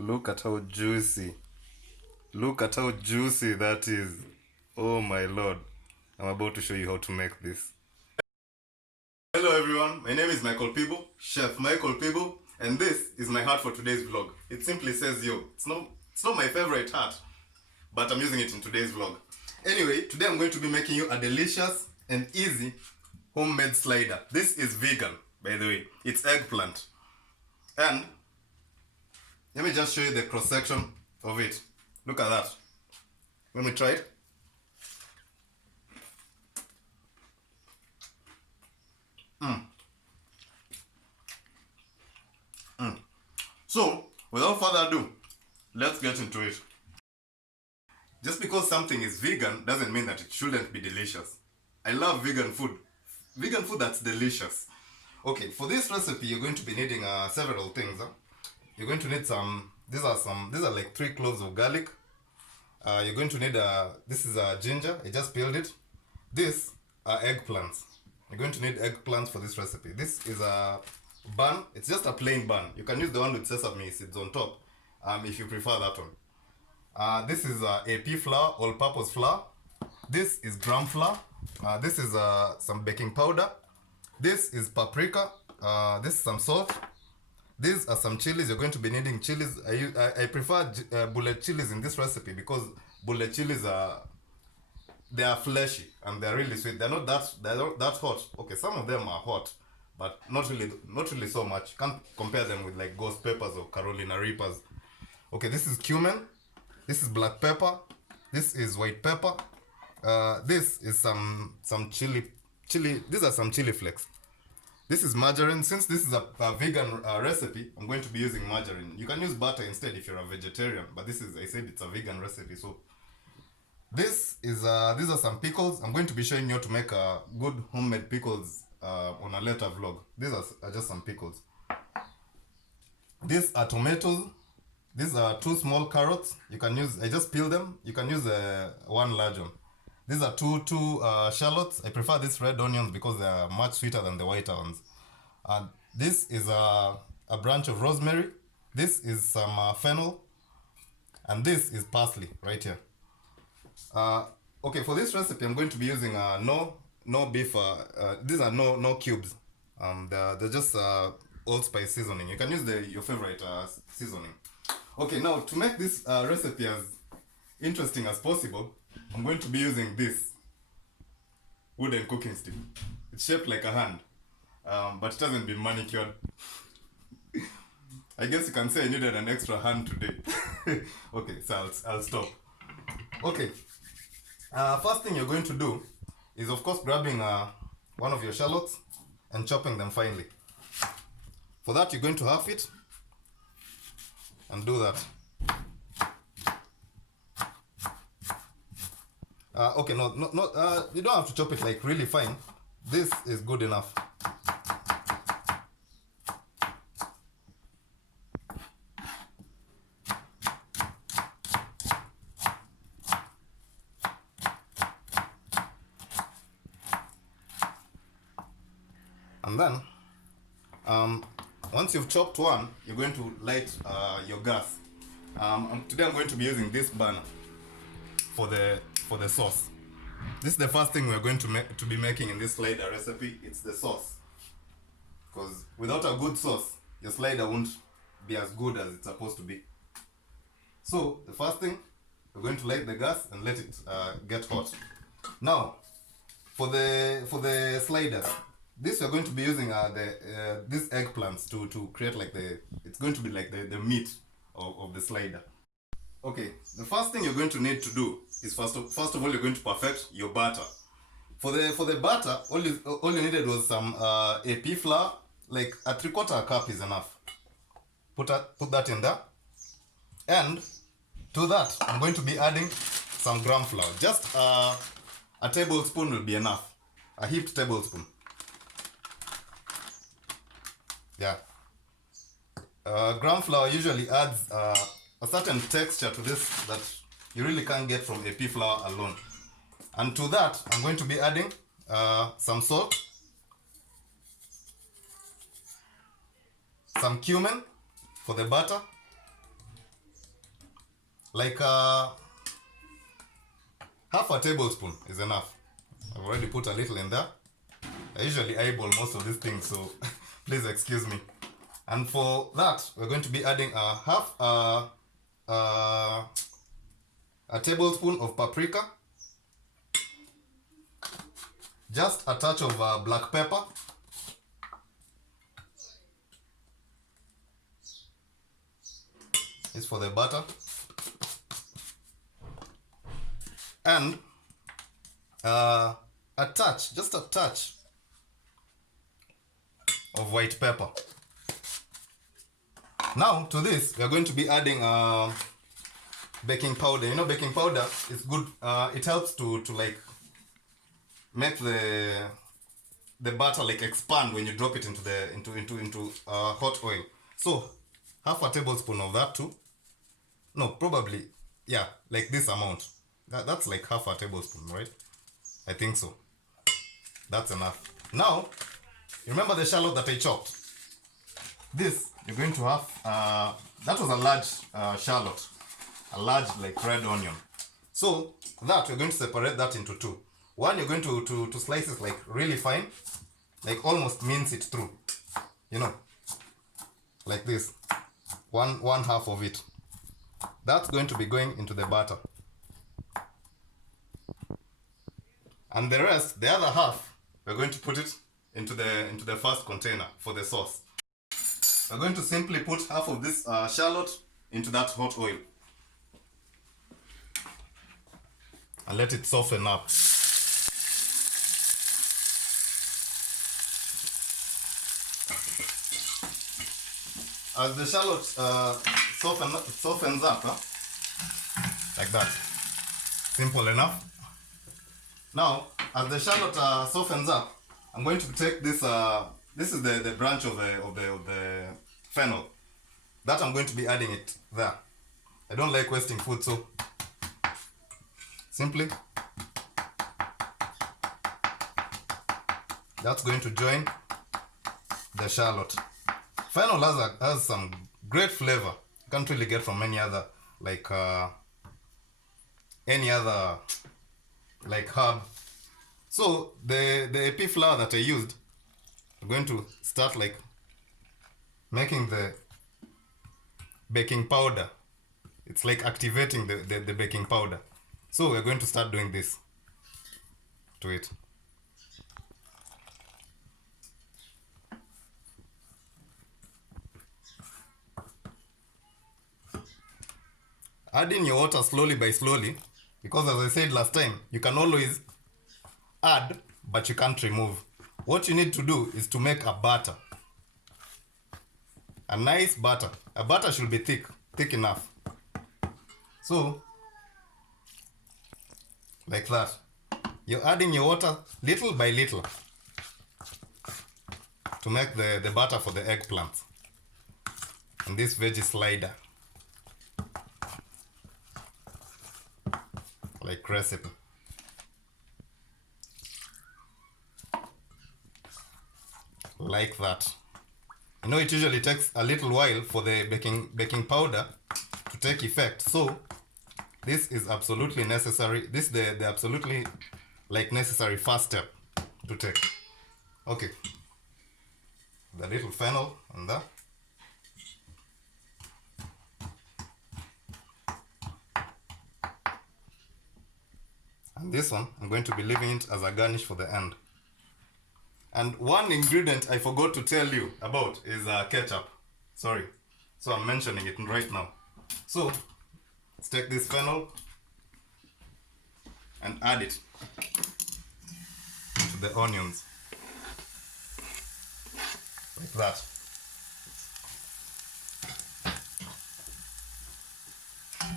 Look at how juicy. Look at how juicy that is. Oh my lord. I'm about to show you how to make this. Hello everyone, my name is Michael Pibo, Chef Michael Pibo, and this is my hat for today's vlog. It simply says yo. It's not my favorite hat, but I'm using it in today's vlog. Anyway, today I'm going to be making you a delicious and easy homemade slider. This is vegan, by the way. It's eggplant. And let me just show you the cross section of it. Look at that. Let me try it. So, without further ado, let's get into it. Just because something is vegan doesn't mean that it shouldn't be delicious. I love vegan food. Vegan food that's delicious. Okay, for this recipe, you're going to be needing several things. You're going to need these are like 3 cloves of garlic. You're going to need this is ginger. I just peeled it. This are eggplants. You're going to need eggplants for this recipe. This is a bun. It's just a plain bun. You can use the one with sesame seeds on top, if you prefer that one. This is AP flour, all-purpose flour. This is gram flour. This is some baking powder. This is paprika. This is some salt. These are some chilies. You're going to be needing chilies. I prefer bullet chilies in this recipe because bullet chilies they are fleshy and they're really sweet. They're not that hot. Okay, some of them are hot, but not really so much. Can't compare them with like ghost peppers or Carolina Reapers. Okay, this is cumin. This is black pepper. This is white pepper. This is some chili. These are some chili flakes. This is margarine. Since this is a vegan recipe, I'm going to be using margarine. You can use butter instead if you're a vegetarian, but I said it's a vegan recipe. So these are some pickles. I'm going to be showing you how to make good homemade pickles on a later vlog. These are just some pickles. These are tomatoes. These are 2 small carrots. I just peeled them. You can use 1 large one. These are two shallots. I prefer these red onions because they are much sweeter than the whiter ones. This is a branch of rosemary. This is some fennel. And this is parsley right here. Okay, for this recipe, I'm going to be using Knorr Beef. These are Knorr cubes. They're just allspice seasoning. You can use your favorite seasoning. Okay, now to make this recipe as interesting as possible, I'm going to be using this wooden cooking stick. It's shaped like a hand, but it hasn't been manicured. I guess you can say I needed an extra hand today. Okay, so I'll stop. Okay, first thing you're going to do is of course grabbing one of your shallots and chopping them finely. For that you're going to half it and do that. Okay, no, you don't have to chop it like really fine. This is good enough. And then, once you've chopped one, you're going to light your gas. Today I'm going to be using this burner for the sauce. This is the first thing we're going to be making in this slider recipe. It's the sauce, because without a good sauce, your slider won't be as good as it's supposed to be. So the first thing, we're going to light the gas and let it get hot. Now, for the sliders, this we're going to be using these eggplants to create like it's going to be like the meat of the slider. Okay, the first thing you're going to need to do is first of all you're going to perfect your batter. For the batter, all you needed was some AP flour, like a 3/4 cup is enough. Put that in there, and to that I'm going to be adding some gram flour. Just a tablespoon will be enough, a heaped tablespoon. Yeah. Gram flour usually adds a certain texture to this that you really can't get from AP flour alone. And to that, I'm going to be adding some salt, some cumin for the butter, Like half a tablespoon is enough. I've already put a little in there. I usually eyeball most of these things, so please excuse me. And for that, we're going to be adding a tablespoon of paprika, just a touch of black pepper, it's for the butter, and a touch, just a touch of white pepper. Now to this we are going to be adding baking powder. You know, baking powder is good. It helps to like make the butter like expand when you drop it into the into hot oil. So half a tablespoon of that too. No, probably, yeah, like this amount. That's like half a tablespoon, right? I think so. That's enough. Now, remember the shallot that I chopped? This, you're going to have, that was a large shallot. A large, like, red onion. So, that, we're going to separate that into two. One, you're going to slice it, like, really fine. Like, almost mince it through. You know. Like this. One half of it. That's going to be going into the batter. And the rest, the other half, we're going to put it into the first container for the sauce. We're going to simply put half of this shallot into that hot oil and let it soften up. As the shallot softens up, like that. Simple enough. Now, as the shallot softens up, I'm going to take this. This is the branch of the fennel. That I'm going to be adding it there. I don't like wasting food, so simply that's going to join the shallot. Fennel has some great flavor. You can't really get from any other like herb. So the AP flour that I used, I'm going to start like making the baking powder. It's like activating the baking powder. So we're going to start doing this to it. Add in your water slowly by slowly, because as I said last time, you can always add, but you can't remove. What you need to do is to make a batter. A nice batter. A batter should be thick enough. So, like that. You're adding your water little by little to make the batter for the eggplant. And this veggie slider. Like recipe. Like that. You know, it usually takes a little while for the baking powder to take effect. So this is absolutely necessary. This is the absolutely like necessary first step to take. Okay. The little fennel on that. And this one, I'm going to be leaving it as a garnish for the end. And one ingredient I forgot to tell you about is ketchup. Sorry. So I'm mentioning it right now. So, let's take this fennel and add it to the onions. Like that.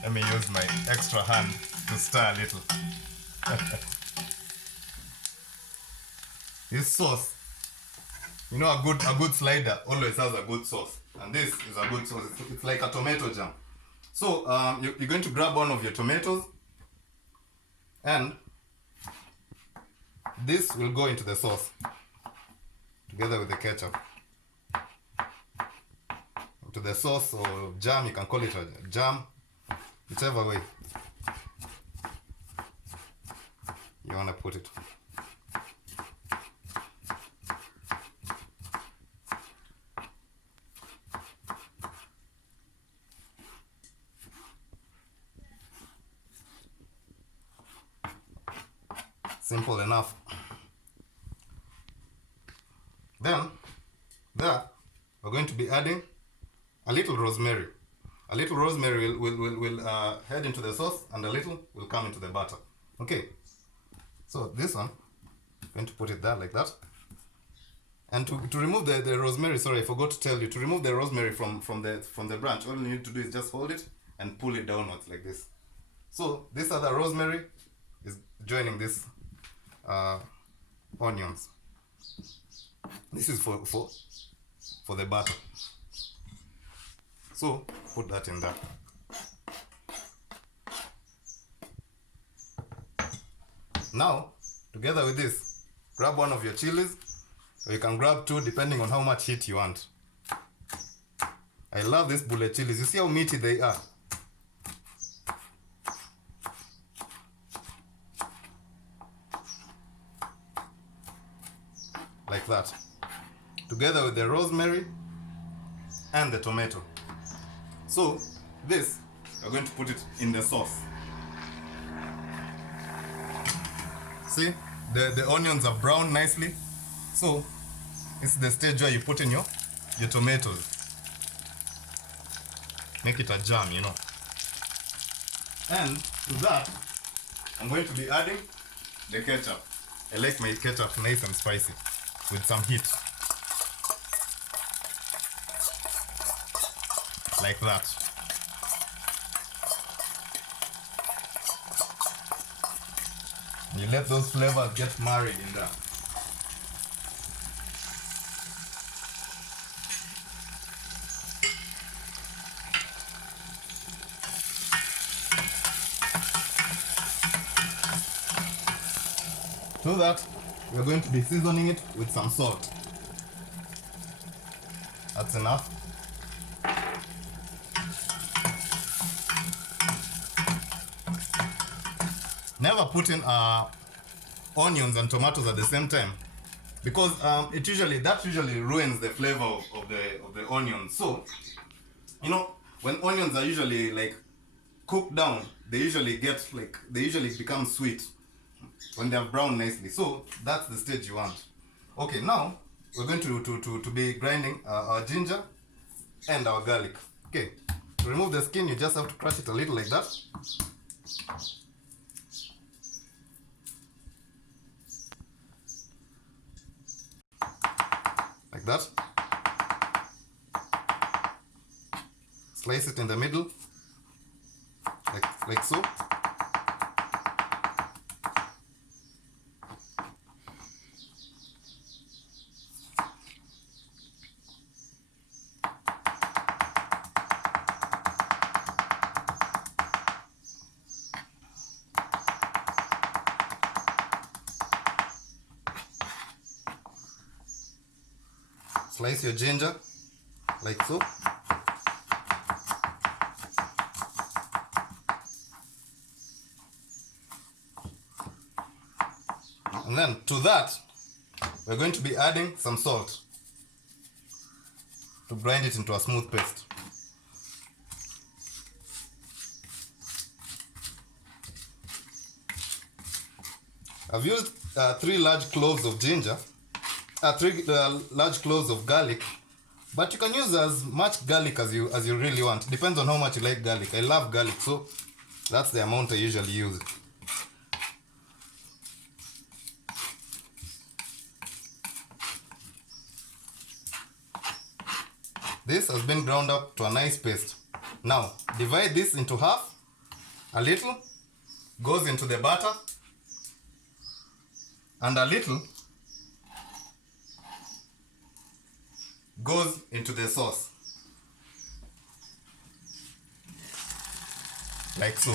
Let me use my extra hand to stir a little. This sauce, you know, a good slider always has a good sauce, and this is a good sauce. It's like a tomato jam. So you're going to grab one of your tomatoes, and this will go into the sauce together with the ketchup. Into the sauce or jam, you can call it a jam. whichever way you want to put it. Simple enough. Then there we're going to be adding a little rosemary. A little rosemary will head into the sauce, and a little will come into the batter. Okay, so this one, I'm going to put it there like that. And to remove the rosemary, sorry, I forgot to tell you, to remove the rosemary from the branch, all you need to do is just hold it and pull it downwards like this. So this other rosemary is joining this onions. This is for the batter. So put that in there. Now, together with this, grab one of your chilies, or you can grab two depending on how much heat you want. I love these bullet chilies. You see how meaty they are? Like that. Together with the rosemary and the tomato. So this, we're going to put it in the sauce. See, the onions are browned nicely. So it's the stage where you put in your tomatoes. Make it a jam, you know. And to that, I'm going to be adding the ketchup. I like my ketchup nice and spicy with some heat. Like that. You let those flavors get married in there. To that, we're going to be seasoning it with some salt. That's enough. Never put in onions and tomatoes at the same time, because that usually ruins the flavor of the onions. So, you know, when onions are usually like cooked down, they usually become sweet when they are browned nicely. So that's the stage you want. Okay, now we're going to be grinding our ginger and our garlic. Okay, to remove the skin, you just have to crush it a little like that. Like that. Slice it in the middle, like so. Slice your ginger, like so. And then to that, we're going to be adding some salt to grind it into a smooth paste. I've used 3 large cloves of ginger, 3 large cloves of garlic, but you can use as much garlic as you really want. Depends on how much you like garlic. I love garlic, so that's the amount I usually use. This has been ground up to a nice paste. Now divide this into half. A little goes into the batter, and a little goes into the sauce, like so.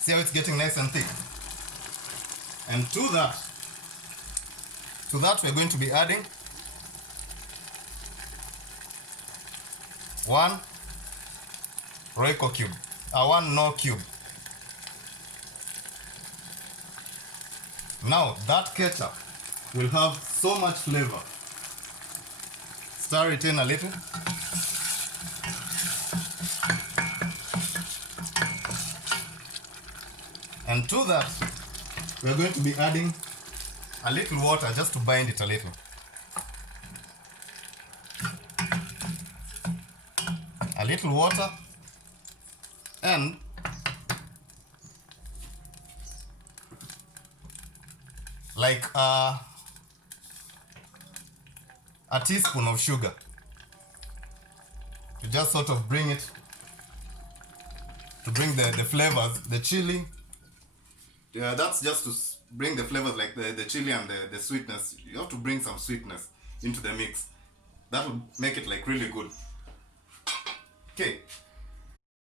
See how it's getting nice and thick? And to that we're going to be adding 1 Royco cube. One Knorr cube. Now that ketchup will have so much flavor. Stir it in a little. And to that, we're going to be adding a little water just to bind it a little. A little water and like a teaspoon of sugar to just sort of bring it, to bring the flavors, the chili. Yeah, that's just to bring the flavors like the chili and the sweetness. You have to bring some sweetness into the mix. That would make it like really good.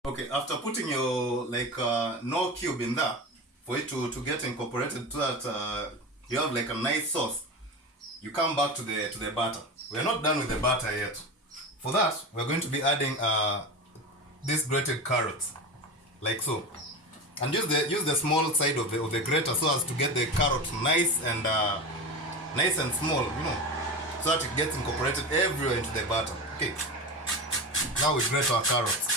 Okay, after putting your like Knorr cube in there, for it to get incorporated to that, you have like a nice sauce. You come back to the butter. We're not done with the butter yet. For that, we're going to be adding this grated carrots, like so. And use the small side of the grater so as to get the carrot nice and small, you know, so that it gets incorporated everywhere into the batter. Okay. Now we grate our carrots.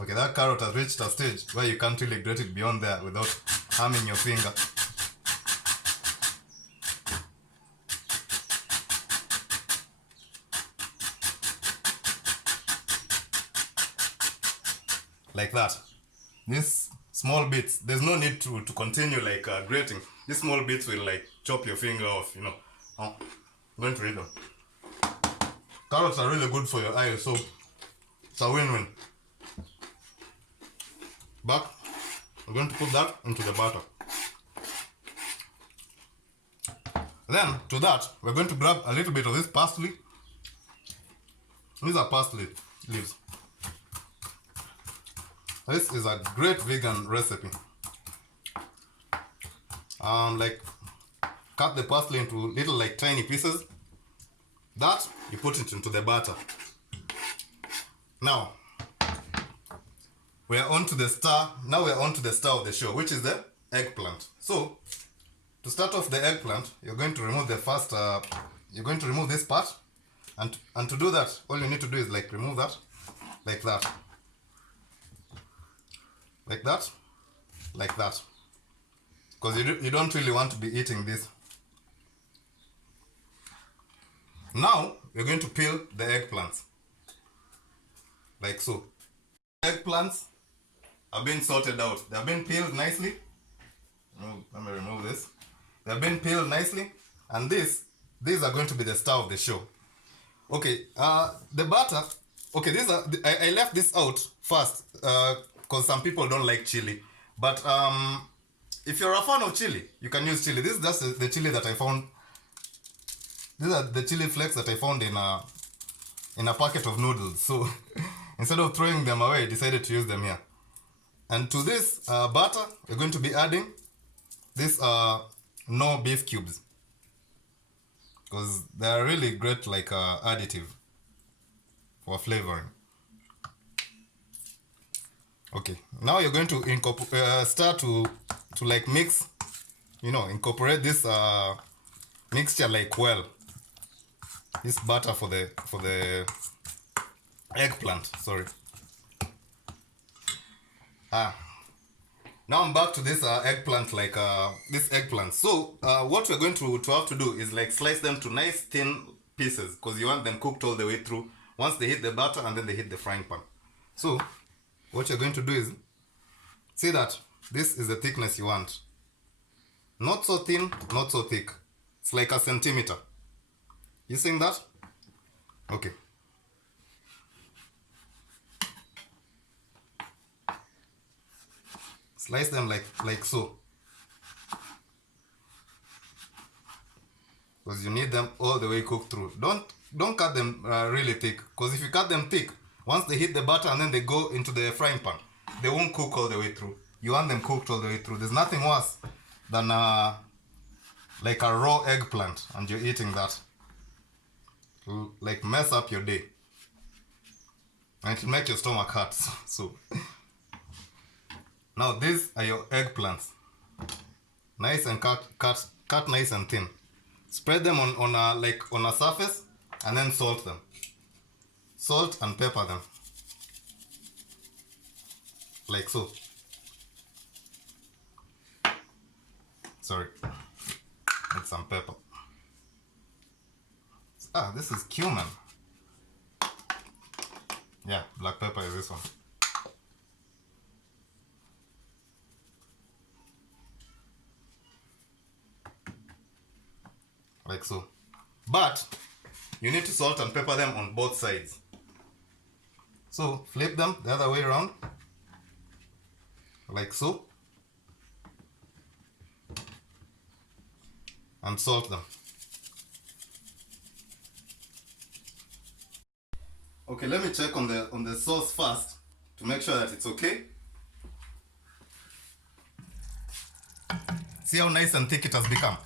Okay, that carrot has reached a stage where you can't really grate it beyond there without harming your finger. Like that. These small bits, there's no need to continue like grating. These small bits will like chop your finger off, you know. I'm going to read them. Carrots are really good for your eyes, so it's a win-win. But we're going to put that into the batter. Then to that, we're going to grab a little bit of this parsley. These are parsley leaves. This is a great vegan recipe. Like cut the parsley into little like tiny pieces. That you put it into the batter. Now we're on to the star. Now we're on to the star of the show, which is the eggplant. So to start off the eggplant, you're going to remove the first. You're going to remove this part, and to do that, all you need to do is like remove that, like that. Like that, like that, because you don't really want to be eating this. Now we're going to peel the eggplants, like so. Eggplants have been sorted out. They have been peeled nicely. Let me remove this. They have been peeled nicely, and these are going to be the star of the show. Okay, the butter. Okay, these are. I left this out first. Because some people don't like chili, but if you're a fan of chili, you can use chili. This is just the chili that I found. These are the chili flakes that I found in a packet of noodles. So instead of throwing them away, I decided to use them here. And to this butter, we're going to be adding this Knorr beef cubes, because they are really great like additive for flavoring. Okay, now you're going to start to like mix, you know, incorporate this mixture like well. This butter for the eggplant. Sorry. Now I'm back to this eggplant, like this eggplant. So what we're going to have to do is like slice them to nice thin pieces, because you want them cooked all the way through. Once they hit the butter and then they hit the frying pan. So what you're going to do is, see that this is the thickness you want. Not so thin, not so thick. It's like a centimeter. You seeing that? Okay. Slice them like so. Because you need them all the way cooked through. Don't cut them really thick. Because if you cut them thick, once they hit the butter and then they go into the frying pan, they won't cook all the way through. You want them cooked all the way through. There's nothing worse than like a raw eggplant and you're eating that. Like mess up your day. And it'll make your stomach hurt. So now these are your eggplants. Nice and cut nice and thin. Spread them on a surface and then salt them. Salt and pepper them. Like so. Sorry. Need some pepper. Ah, this is cumin. Yeah, black pepper is this one. Like so. But you need to salt and pepper them on both sides. So flip them the other way around. Like so. And salt them. Okay, let me check on the sauce first to make sure that it's okay. See how nice and thick it has become?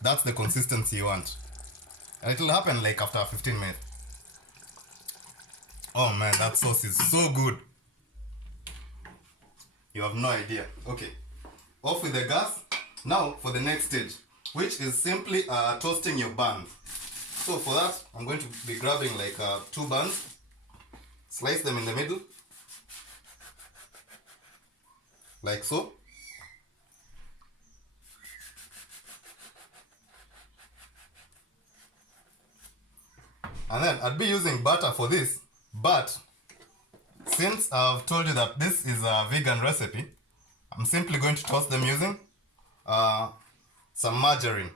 That's the consistency you want. And it will happen like after 15 minutes. Oh man, that sauce is so good. You have no idea. Okay, off with the gas. Now for the next stage, which is simply toasting your buns. So for that, I'm going to be grabbing like 2 buns, slice them in the middle, like so. And then I'd be using butter for this, but since I've told you that this is a vegan recipe, I'm simply going to toast them using some margarine.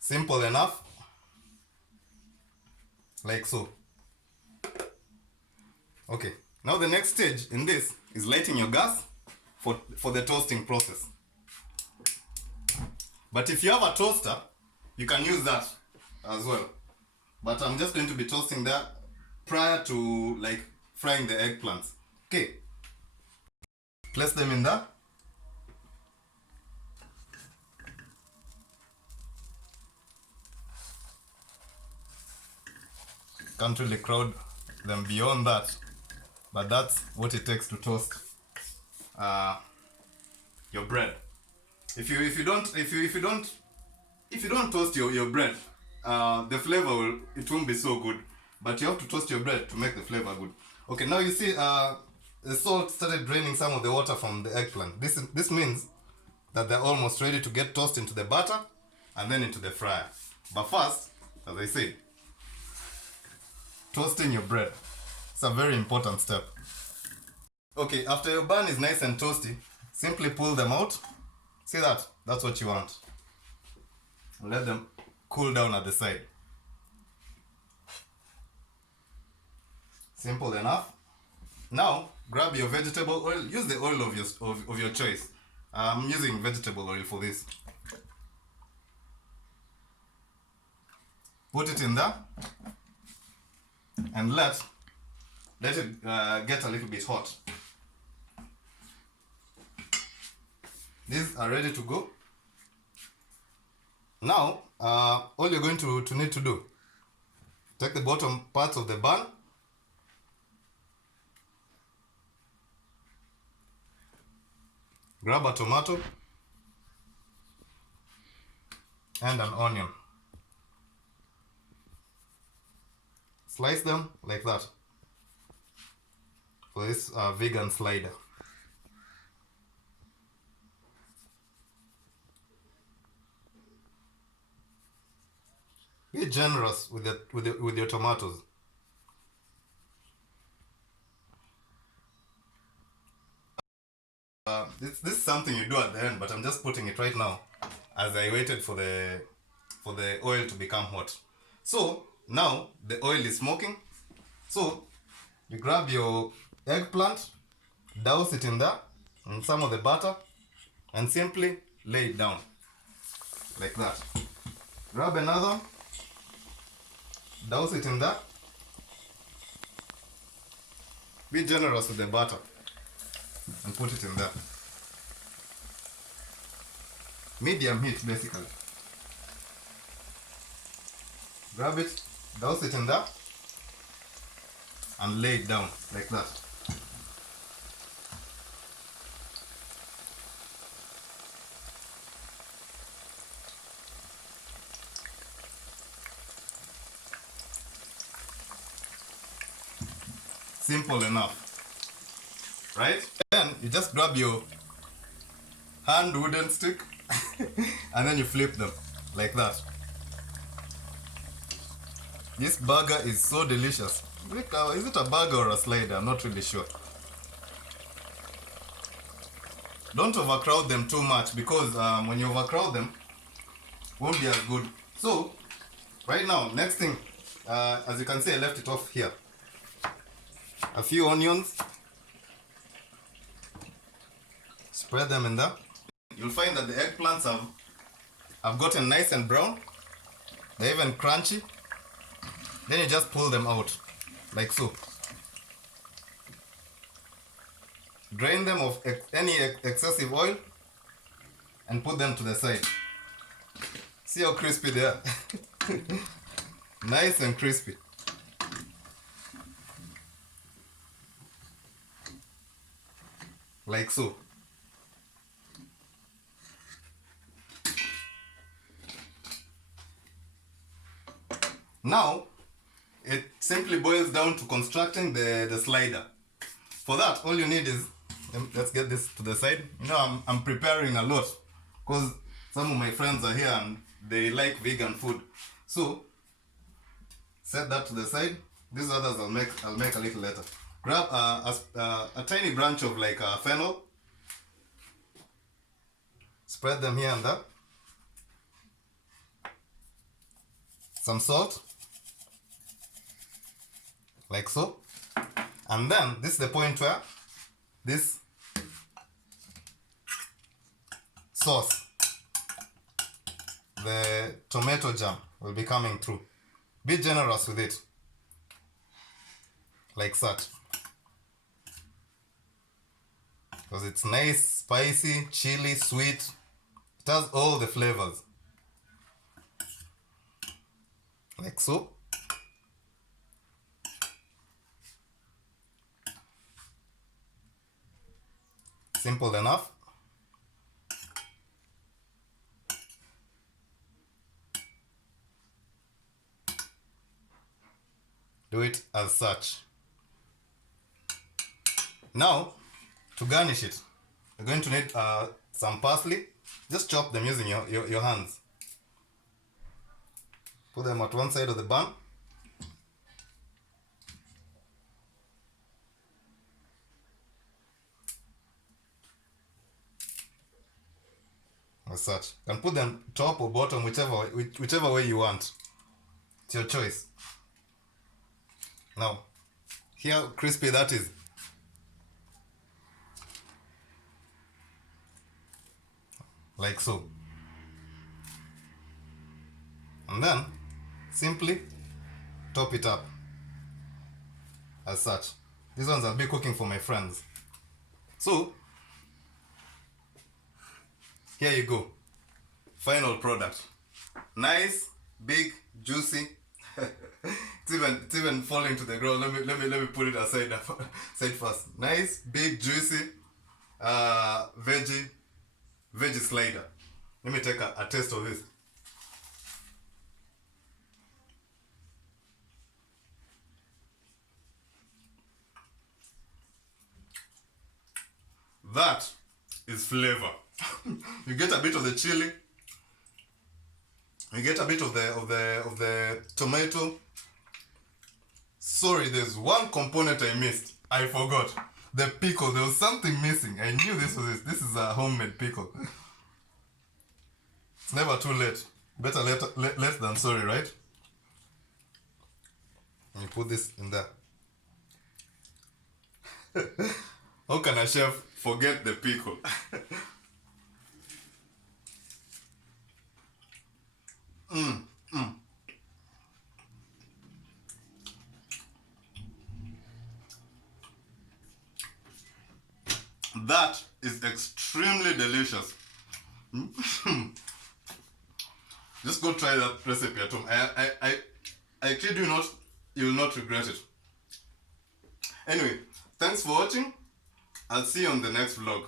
Simple enough, like so. Okay, now the next stage in this is lighting your gas for the toasting process. But if you have a toaster, you can use that as well. But I'm just going to be toasting that prior to like frying the eggplants. Okay, place them in there. Can't really crowd them beyond that, but that's what it takes to toast your bread. If you don't toast your bread, the flavor won't be so good. But you have to toast your bread to make the flavor good. Okay, now you see the salt started draining some of the water from the eggplant. This means that they're almost ready to get tossed into the butter and then into the fryer. But first, as I said, toasting your bread. It's a very important step. Okay, after your bun is nice and toasty, simply pull them out. See that? That's what you want. Let them cool down at the side. Simple enough. Now, grab your vegetable oil. Use the oil of your choice. I'm using vegetable oil for this. Put it in there. And let it get a little bit hot. These are ready to go. Now, all you're going to need to do, take the bottom parts of the bun, grab a tomato and an onion. Slice them like that for this vegan slider. Be generous with your tomatoes. This is something you do at the end, but I'm just putting it right now as I waited for the oil to become hot. So now the oil is smoking. So you grab your eggplant, douse it in there, and some of the butter, and simply lay it down like that. Grab another, douse it in there. Be generous with the butter and put it in there. medium heat basically. Grab it, douse it in there, and lay it down like that. Simple enough, right? Then you just grab your hand wooden stick and then you flip them like that. This burger is so delicious. Is it a burger or a slider? I'm not really sure. Don't overcrowd them too much because when you overcrowd them, won't be as good. So, right now, next thing, as you can see, I left it off here. A few onions. Spread them in there. You'll find that the eggplants have gotten nice and brown. They're even crunchy. Then you just pull them out, like so. Drain them of any excessive oil and put them to the side. See how crispy they are? Nice and crispy. Like so. Now, it simply boils down to constructing the slider. For that, all you need is, let's get this to the side. You know, I'm preparing a lot because some of my friends are here and they like vegan food. So, set that to the side. These others I'll make a little later. Grab a tiny branch of like fennel. Spread them here and there. Some salt. Like so. And then this is the point where this sauce, the tomato jam, will be coming through. Be generous with it. Like that. Because it's nice, spicy, chili, sweet. It has all the flavors. Like so. Simple enough. Do it as such. Now, to garnish it, you're going to need some parsley. Just chop them using your hands. Put them at one side of the bun. As such. You can put them top or bottom, whichever way you want. It's your choice. Now, here how crispy that is. Like so. And then, simply top it up. As such. These ones I'll be cooking for my friends. So, here you go. Final product. Nice, big, juicy. it's even falling to the ground. Let me put it aside first. Nice, big, juicy veggie slider. Let me take a taste of this. That is flavor. You get a bit of the chili. You get a bit of the tomato. Sorry, there's one component I missed. I forgot. The pickle. There was something missing. I knew this was it. This is a homemade pickle. It's never too late. Better late than sorry, right? And you put this in there. How can a chef forget the pickle? That is extremely delicious. Just go try that recipe at home. I kid you not, you will not regret it. Anyway, thanks for watching. I'll see you on the next vlog.